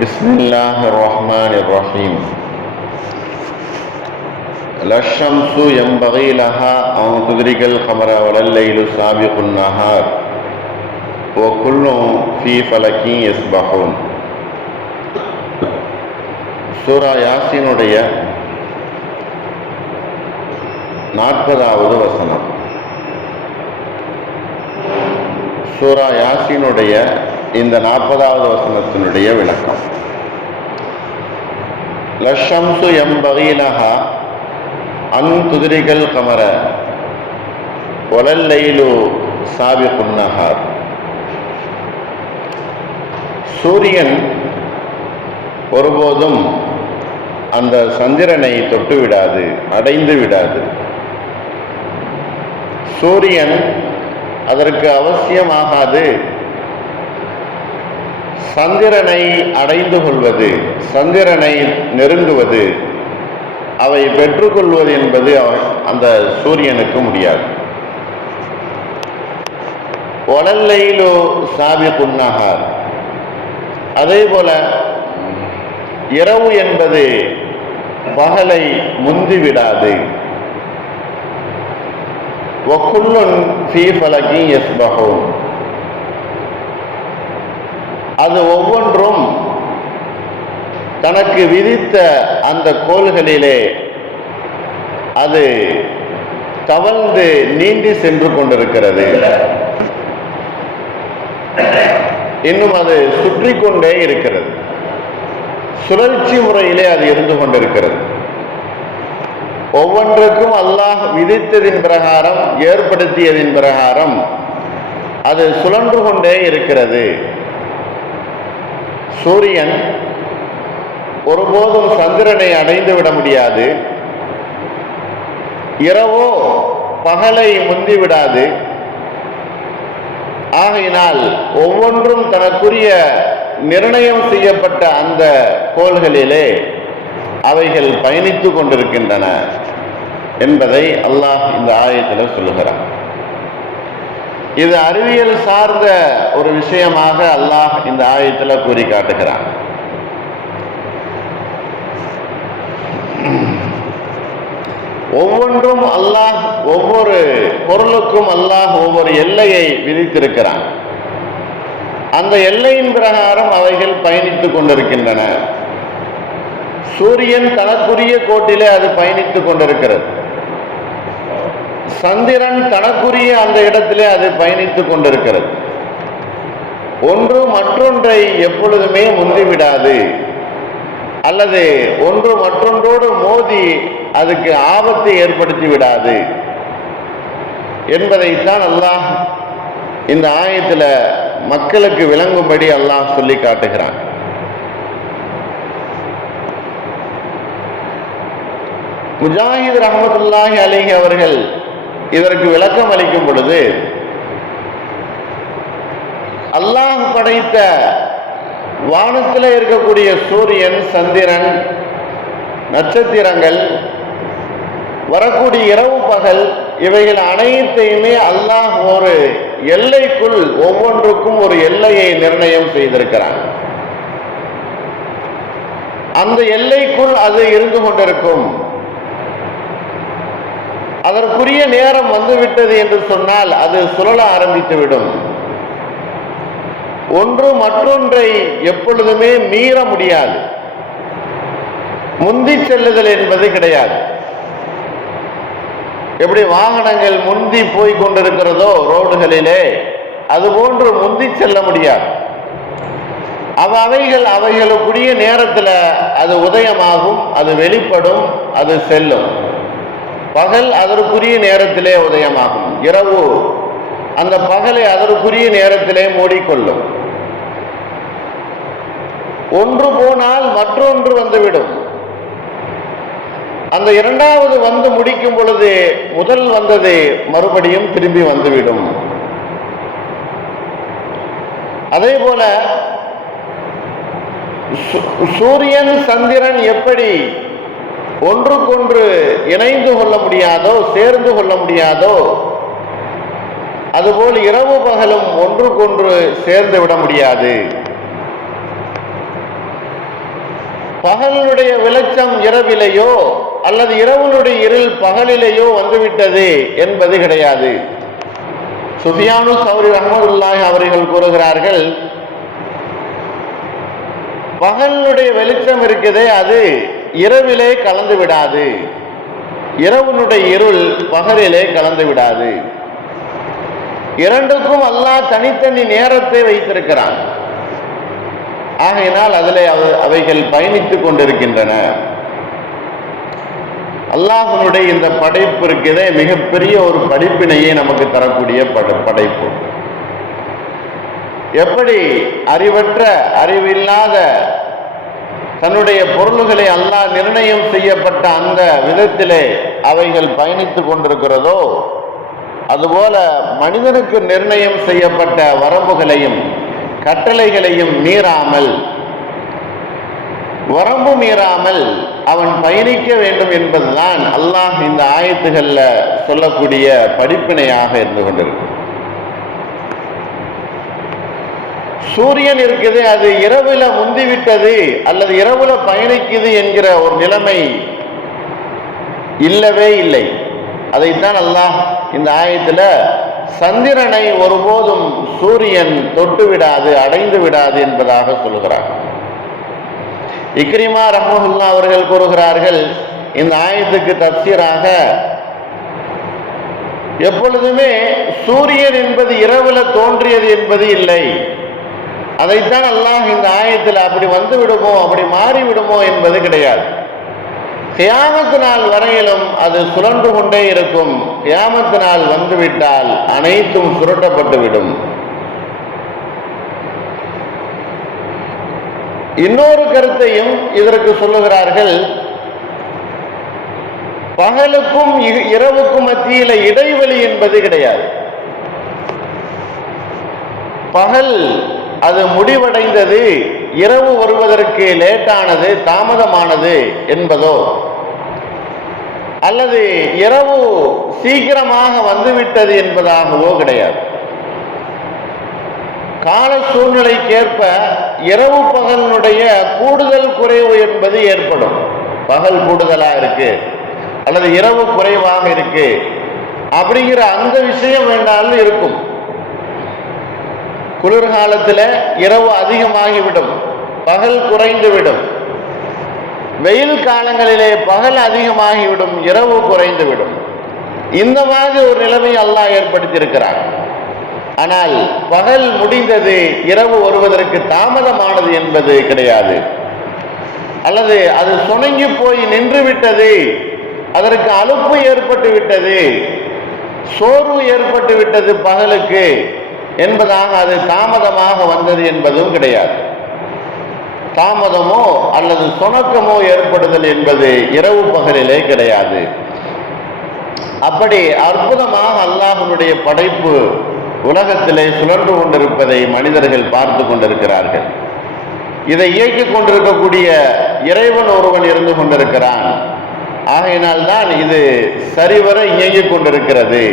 بسم الله الرحمن الرحيم. لا الشمس ينبغي لها أن تدرك القمر ولا الليل سابق النهار وكل في فلك يسبحون. சூரா யாசீனுடைய 40வது வசனம். சூரா யாசீனுடைய இந்த 40வது வசனத்தினுடைய விளக்கம். லஷம்சு யம்பகி லஹா அன் துத்ரிகல் கமர வலல் லைலு சாபிகுன் நஹார். சூரியன் ஒருபோதும் அந்த சந்திரனை தொட்டு விடாது, அடைந்து விடாது. சூரியன் அதற்கு அவசியமாகாது. சந்திரனை அடைந்து கொள்வது, சந்திரனை நெருங்குவது, அவை பெற்றுக்கொள்வது என்பது அந்த சூரியனுக்கு முடியாது. ஒலல்லைலோ சாபிகுன் நஹார். அதே போல இரவு என்பது பகலை முந்திவிடாது. வக்குல்லுன் ஃபீ ஃபலகி யஸ்பஹூன். அது ஒவ்வொன்றும் தனக்கு விதித்த அந்த கோள்களிலே அது தவழ்ந்து நீந்தி சென்று கொண்டிருக்கிறது. இன்னும் அது சுற்றி கொண்டே இருக்கிறது. சுழற்சி முறையிலே அது இருந்து கொண்டிருக்கிறது. ஒவ்வொன்றுக்கும் அல்லாஹ் விதித்ததின் பிரகாரம், ஏற்படுத்தியதின் பிரகாரம் அது சுழன்று கொண்டே இருக்கிறது. சூரியன் ஒருபோதும் சந்திரனை அடைந்து விட முடியாது. இரவோ பகலை முந்திவிடாது. ஆகையினால் ஒவ்வொன்றும் தனக்குரிய நிர்ணயம் செய்யப்பட்ட அந்த கோள்களிலே அவைகள் பயணித்து கொண்டிருக்கின்றன என்பதை அல்லாஹ் இந்த ஆயத்தில் சொல்லுகிறான். இது அறிவியல் சார்ந்த ஒரு விஷயமாக அல்லாஹ் இந்த ஆயத்தில் கூறி காட்டுகிறான். ஒவ்வொன்றும் அல்லாஹ், ஒவ்வொரு பொருளுக்கும் அல்லாஹ் ஒவ்வொரு எல்லையை விதித்திருக்கிறான். அந்த எல்லையின் பிரகாரம் அவைகள் பயணித்துக் கொண்டிருக்கின்றன. சூரியன் தனக்குரிய கோட்டிலே அது பயணித்துக் கொண்டிருக்கிறது. சந்திரன் தனக்குரிய அந்த இடத்திலே அது பயணித்துக் கொண்டிருக்கிறது. ஒன்று மற்றொன்றை எப்பொழுதுமே முந்திவிடாது, அல்லது ஒன்று மற்றொன்றோடு மோதி அதுக்கு ஆபத்தை ஏற்படுத்தி விடாது என்பதைத்தான் அல்லாஹ் இந்த ஆயத்தில் மக்களுக்கு விளங்கும்படி அல்லாஹ் சொல்லி காட்டுகிறான். முஜாஹித் ரஹ்மத்துல்லாஹி அலைஹி அவர்கள் இதற்கு விளக்கம் அளிக்கும் பொழுது, அல்லாஹ் படைத்த வானத்தில் இருக்கக்கூடிய சூரியன், சந்திரன், நட்சத்திரங்கள், வரக்கூடிய இரவு பகல், இவைகள் அனைத்தையுமே அல்லாஹ் ஒரு எல்லைக்குள், ஒவ்வொன்றுக்கும் ஒரு எல்லையை நிர்ணயம் செய்திருக்கிறான். அந்த எல்லைக்குள் அது இருந்து கொண்டிருக்கும். அதற்குரிய நேரம் வந்துவிட்டது என்று சொன்னால் அது சுழல ஆரம்பித்துவிடும். ஒன்று மற்றொன்றை எப்பொழுதுமே மீற முடியாது. முந்தி செல்லுதல் என்பது கிடையாது. எப்படி வாகனங்கள் முந்தி போய் கொண்டிருக்கிறதோ ரோடுகளிலே, அதுபோன்று முந்தி செல்ல முடியாது. அவைகளுக்குரிய நேரத்தில் அது உதயமாகும், அது வெளிப்படும், அது செல்லும். பகல் அதற்குரிய நேரத்திலே உதயமாகும், இரவு அந்த பகலை அதற்குரிய நேரத்திலே மூடிக்கொள்ளும். ஒன்று போனால் மற்றொன்று வந்துவிடும். அந்த இரண்டாவது வந்து முடிக்கும் பொழுது முதல் வந்தது மறுபடியும் திரும்பி வந்துவிடும். அதே போல சூரியன், சந்திரன் எப்படி ஒன்றுக்கொன்று இணைந்து கொள்ள முடியாதோ, சேர்ந்து கொள்ள முடியாதோ, அதுபோல் இரவு பகலும் ஒன்றுக்கொன்று சேர்ந்து விட முடியாது. பகலுடைய வெளிச்சம் இரவிலேயோ அல்லது இரவனுடைய இருள் பகலிலேயோ வந்துவிட்டது என்பது கிடையாது. சுஃபியானு சௌரி ரஹ்மத்துல்லாஹி அவர்கள் கூறுகிறார்கள், பகலுடைய வெளிச்சம் இருக்குதே அது இரவிலே கலந்து விடாது, இரவனுடைய இருள் பகலிலே கலந்து விடாது. இரண்டுக்கும் அல்லாஹ் தனித்தனி நேரத்தை வைத்திருக்கிறான். ஆகையினால் அதிலே அவைகள் பயணித்துக் கொண்டிருக்கின்றன. அல்லாஹ்வுடைய இந்த படைப்பு இருக்கிறதே மிகப்பெரிய ஒரு படிப்பினையை நமக்கு தரக்கூடிய படைப்பு. எப்படி அறிவற்ற அறிவில்லாத தன்னுடைய பொருள்களை அல்லாஹ் நிர்ணயம் செய்யப்பட்ட அந்த விதத்திலே அவைகள் பயணித்துக் கொண்டிருக்கிறதோ, அதுபோல மனிதனுக்கு நிர்ணயம் செய்யப்பட்ட வரம்புகளையும் கட்டளைகளையும் மீறாமல், வரம்பு மீறாமல் அவன் பயணிக்க வேண்டும் என்பதுதான் அல்லாஹ் இந்த ஆயத்துகள்ல சொல்லக்கூடிய படிப்பினையாக இருந்து கொண்டிருக்கு. சூரியன் இருக்குது, அது இரவுல முந்திவிட்டது அல்லது இரவுல பயணிக்குது என்கிற ஒரு நிலைமை இல்லவே இல்லை. அதைத்தான் அல்லாஹ் இந்த ஆயத்துல சந்திரனை ஒருபோதும் சூரியன் தொட்டு விடாது, அடைந்து விடாது என்பதாக சொல்கிறார். இக்ரிமா ரஹ்மத்துல்லாஹி அவர்கள் கூறுகிறார்கள், இந்த ஆயத்துக்கு தஃசீராக எப்பொழுதுமே சூரியன் என்பது இரவுல தோன்றியது என்பது இல்லை. அதைத்தான் அல்லாஹ் இந்த ஆயத்தில் அப்படி வந்து விடுமோ அப்படி மாறிவிடுமோ என்பது கிடையாது. கியாமத்து நாள் வரையிலும் அது சுழன்று கொண்டே இருக்கும். கியாமத்து நாள் வந்துவிட்டால் அனைத்தும் சுருட்டப்பட்டு விடும். இன்னொரு கருத்தையும் இதற்கு சொல்லுகிறார்கள், பகலுக்கும் இரவுக்கும் மத்தியில இடைவெளி என்பது கிடையாது. பகல் அது முடிவடைந்தது, இரவு வருவதற்கு லேட்டானது, தாமதமானது என்பதோ, அல்லது இரவு சீக்கிரமாக வந்துவிட்டது என்பதாகவோ கிடையாது. கால சூழ்நிலைக்கேற்ப இரவு பகலினுடைய கூடுதல் குறைவு என்பது ஏற்படும். பகல் கூடுதலாக இருக்கு அல்லது இரவு குறைவாக இருக்கு அப்படிங்கிற அந்த விஷயம் வேண்டாலும் இருக்கும். குளிர்காலத்தில் இரவு அதிகமாகிவிடும், பகல் குறைந்துவிடும். வெயில் காலங்களிலே பகல் அதிகமாகிவிடும், இரவு குறைந்துவிடும். இந்த மாதிரி ஒரு நிலைமை அல்லாஹ் ஏற்படுத்தியிருக்கிறார். ஆனால் பகல் முடிந்தது, இரவு வருவதற்கு தாமதமானது என்பது கிடையாது. அல்லது அது சுணங்கி போய் நின்று விட்டது, அதற்கு அலுப்பு ஏற்பட்டு விட்டது, சோர்வு ஏற்பட்டு விட்டது பகலுக்கு என்பதாக அது தாமதமாக வந்தது என்பதும் கிடையாது. தாமதமோ அல்லது சுணக்கமோ ஏற்படுதல் என்பது இரவு பகலிலே கிடையாது. அப்படி அற்புதமாக அல்லாஹ்வுடைய படைப்பு உலகத்திலே சுழன்று கொண்டிருப்பதை மனிதர்கள் பார்த்து கொண்டிருக்கிறார்கள். இதை இயக்கிக் கொண்டிருக்கக்கூடிய இறைவன் ஒருவன் இருந்து கொண்டிருக்கிறான். ஆகையினால்தான் இது சரிவர இயங்கிக் கொண்டிருக்கிறது.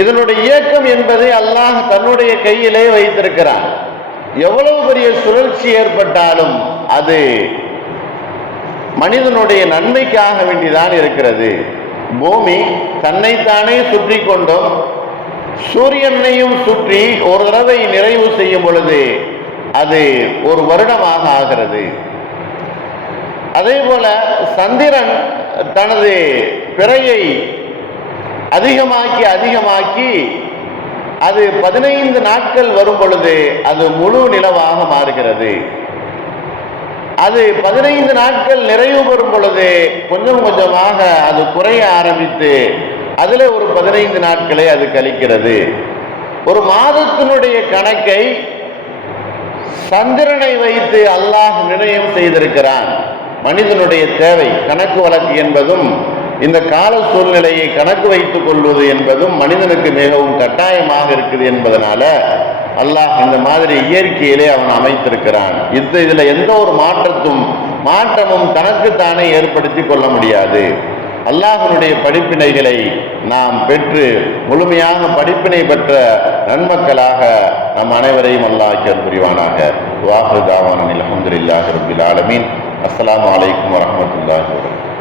இதனுடைய இயக்கம் என்பதை அல்லாஹ் தன்னுடைய கையிலே வைத்திருக்கிறான். எவ்வளவு பெரிய சுழற்சி ஏற்பட்டாலும் அது மனிதனுடைய நன்மைக்காக வேண்டிதான் இருக்கிறது. பூமி தன்னைத்தானே சுற்றி கொண்டும் சூரியனையும் சுற்றி ஒரு தடவை நிறைவு செய்யும் பொழுது அது ஒரு வருடமாக ஆகிறது. அதே போல சந்திரன் தனது பிறையை அதிகமாக்கி அது 15 நாட்கள் வரும் பொழுது அது முழு நிலவாக மாறுகிறது. அது 15 நாட்கள் நிறைவு பெறும் பொழுது கொஞ்சம் கொஞ்சமாக அது குறைய ஆரம்பித்து அதில் ஒரு 15 நாட்களை அது கழிக்கிறது. ஒரு மாதத்தினுடைய கணக்கை சந்திரனை வைத்து அல்லாஹ் நிர்ணயம் செய்திருக்கிறான். மனிதனுடைய தேவை கணக்கு வழக்கு என்பதும் இந்த கால சூழ்நிலையை கணக்கு வைத்துக் கொள்வது என்பதும் மனிதனுக்கு மிகவும் கட்டாயமாக இருக்குது என்பதனால அல்லாஹ் இந்த மாதிரி இயற்கையிலே அவன் அமைத்திருக்கிறான். இதுல எந்த ஒரு மாற்றமும் தனக்குத்தானே ஏற்படுத்தி கொள்ள முடியாது. அல்லாஹ்வுடைய படிப்பினைகளை நாம் பெற்று முழுமையாக படிப்பினை பெற்ற நன்மக்களாக நம் அனைவரையும் அல்லாஹ் புரிவானாக. வாஹு தாவானில் அல்ஹம்துலில்லாஹ். அல்ஹம்துலில்லாஹி ரப்பில் ஆலமீன். அஸ்ஸலாமு அலைக்கும் வரஹ்மத்துல்லாஹி வபரகாத்துஹு.